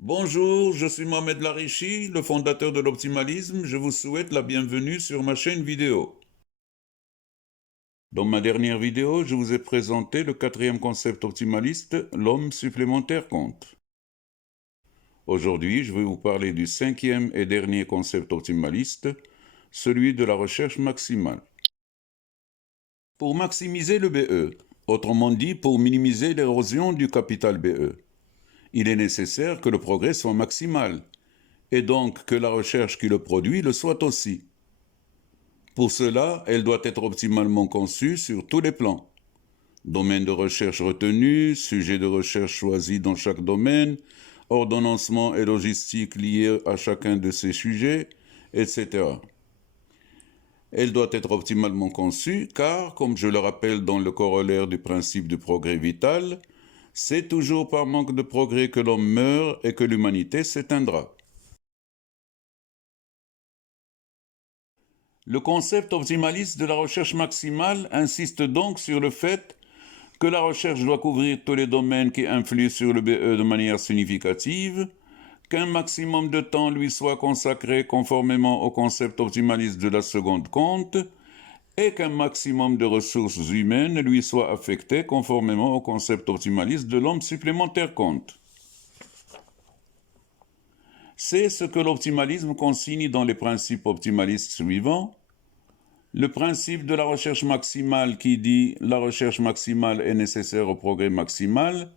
Bonjour, je suis Mohamed Larichi, le fondateur de l'optimalisme. Je vous souhaite la bienvenue sur ma chaîne vidéo. Dans ma dernière vidéo, je vous ai présenté le quatrième concept optimaliste, l'homme supplémentaire compte. Aujourd'hui, je vais vous parler du cinquième et dernier concept optimaliste, celui de la recherche maximale. Pour maximiser le BE, autrement dit pour minimiser l'érosion du capital BE, il est nécessaire que le progrès soit maximal, et donc que la recherche qui le produit le soit aussi. Pour cela, elle doit être optimalement conçue sur tous les plans. Domaine de recherche retenu, sujet de recherche choisi dans chaque domaine, ordonnancement et logistique liés à chacun de ces sujets, etc. Elle doit être optimalement conçue car, comme je le rappelle dans le corollaire du principe du progrès vital, c'est toujours par manque de progrès que l'homme meurt et que l'humanité s'éteindra. Le concept optimaliste de la recherche maximale insiste donc sur le fait que la recherche doit couvrir tous les domaines qui influent sur le BE de manière significative, qu'un maximum de temps lui soit consacré conformément au concept optimaliste de la seconde compte, et qu'un maximum de ressources humaines lui soit affecté conformément au concept optimaliste de l'homme supplémentaire compte. C'est ce que l'optimalisme consigne dans les principes optimalistes suivants. Le principe de la recherche maximale qui dit la recherche maximale est nécessaire au progrès maximal,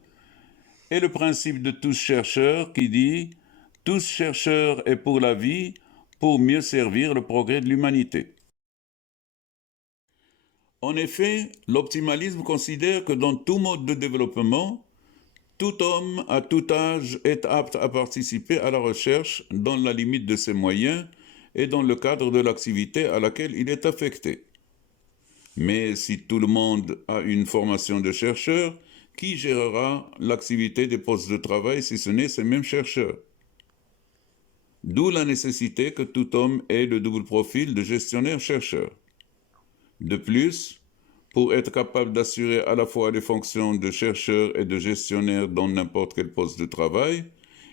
et le principe de tous chercheurs qui dit tous chercheurs est pour la vie, pour mieux servir le progrès de l'humanité. En effet, l'optimalisme considère que dans tout mode de développement, tout homme à tout âge est apte à participer à la recherche dans la limite de ses moyens et dans le cadre de l'activité à laquelle il est affecté. Mais si tout le monde a une formation de chercheur, qui gérera l'activité des postes de travail si ce n'est ces mêmes chercheurs? D'où la nécessité que tout homme ait le double profil de gestionnaire-chercheur. De plus, pour être capable d'assurer à la fois les fonctions de chercheur et de gestionnaire dans n'importe quel poste de travail,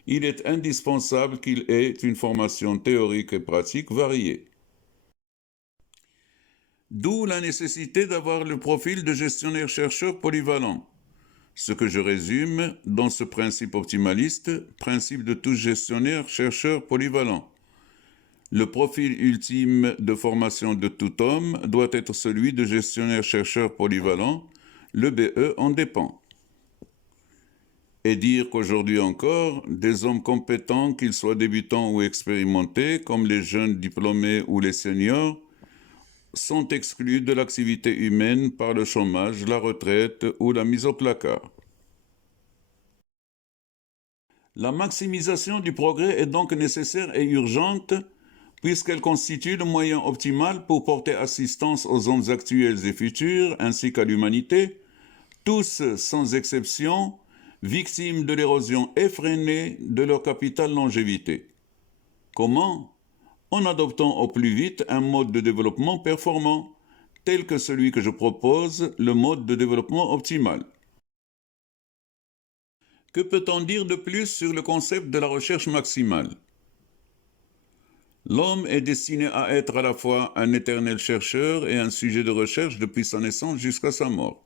il est indispensable qu'il ait une formation théorique et pratique variée. D'où la nécessité d'avoir le profil de gestionnaire-chercheur polyvalent, ce que je résume dans ce principe optimaliste, principe de tout gestionnaire-chercheur polyvalent. Le profil ultime de formation de tout homme doit être celui de gestionnaire-chercheur polyvalent, le BE en dépend. Et dire qu'aujourd'hui encore, des hommes compétents, qu'ils soient débutants ou expérimentés, comme les jeunes diplômés ou les seniors, sont exclus de l'activité humaine par le chômage, la retraite ou la mise au placard. La maximisation du progrès est donc nécessaire et urgente puisqu'elle constitue le moyen optimal pour porter assistance aux hommes actuels et futurs ainsi qu'à l'humanité, tous sans exception victimes de l'érosion effrénée de leur capital longévité. Comment? En adoptant au plus vite un mode de développement performant, tel que celui que je propose, le mode de développement optimal. Que peut-on dire de plus sur le concept de la recherche maximale? L'homme est destiné à être à la fois un éternel chercheur et un sujet de recherche depuis sa naissance jusqu'à sa mort.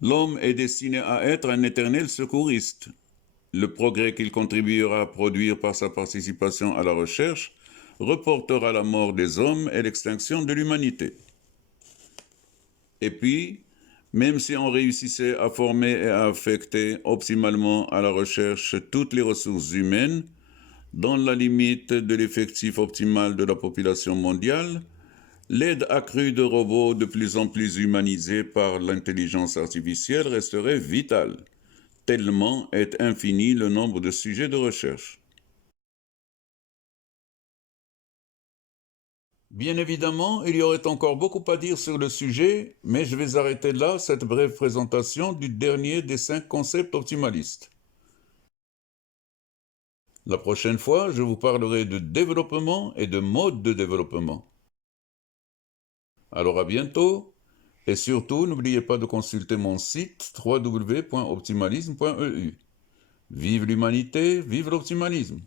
L'homme est destiné à être un éternel secouriste. Le progrès qu'il contribuera à produire par sa participation à la recherche reportera la mort des hommes et l'extinction de l'humanité. Et puis, même si on réussissait à former et à affecter optimalement à la recherche toutes les ressources humaines, dans la limite de l'effectif optimal de la population mondiale, l'aide accrue de robots de plus en plus humanisés par l'intelligence artificielle resterait vitale, tellement est infini le nombre de sujets de recherche. Bien évidemment, il y aurait encore beaucoup à dire sur le sujet, mais je vais arrêter là cette brève présentation du dernier des 5 concepts optimalistes. La prochaine fois, je vous parlerai de développement et de mode de développement. Alors à bientôt, et surtout n'oubliez pas de consulter mon site www.optimalisme.eu. Vive l'humanité, vive l'optimalisme.